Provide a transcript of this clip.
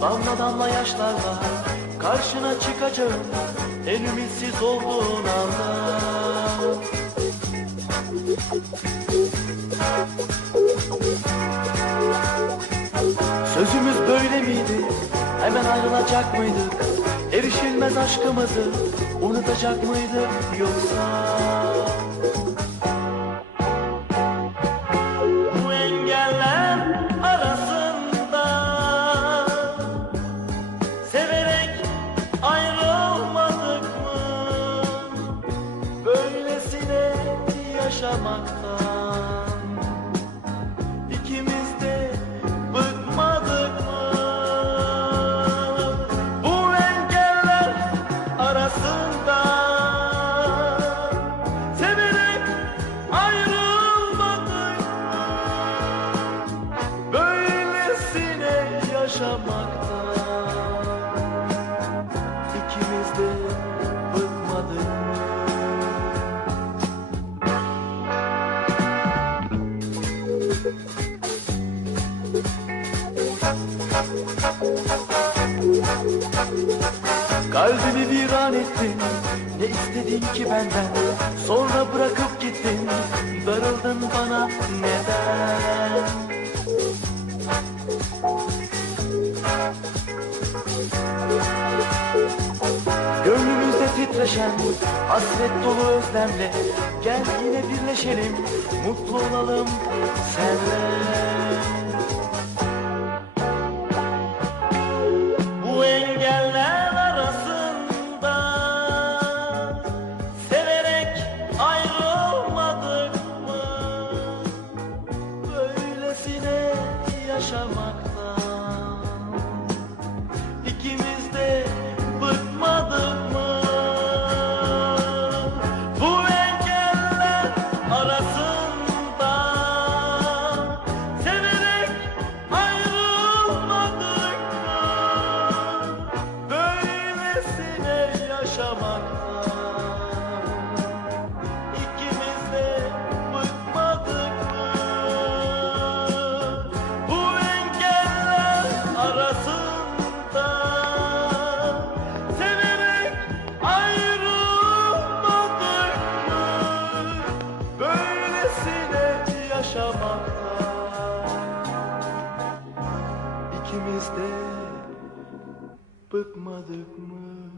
damla damla yaşlarla Karşına çıkacağım en ümitsiz olduğun anda Sözümüz böyle miydi? Hemen ayrılacak mıydık? Erişilmez aşkımızı unutacak mıydık yoksa? Yaşamaktan İkimiz de bıkmadık mı? Bu engeller arasında Kalbimi viran ettin Ne istedin ki benden? Sonra bırakıp gittin Darıldın bana neden? Gönlümüzde titreşen Hasret dolu özlemle Gel yine birleşelim Mutlu olalım senle yaşamaktan ikimiz mı? Bu engeller arasında severek ayrılmadık mı? Böylesine yaşamaktan ikimiz de bıkmadık mı?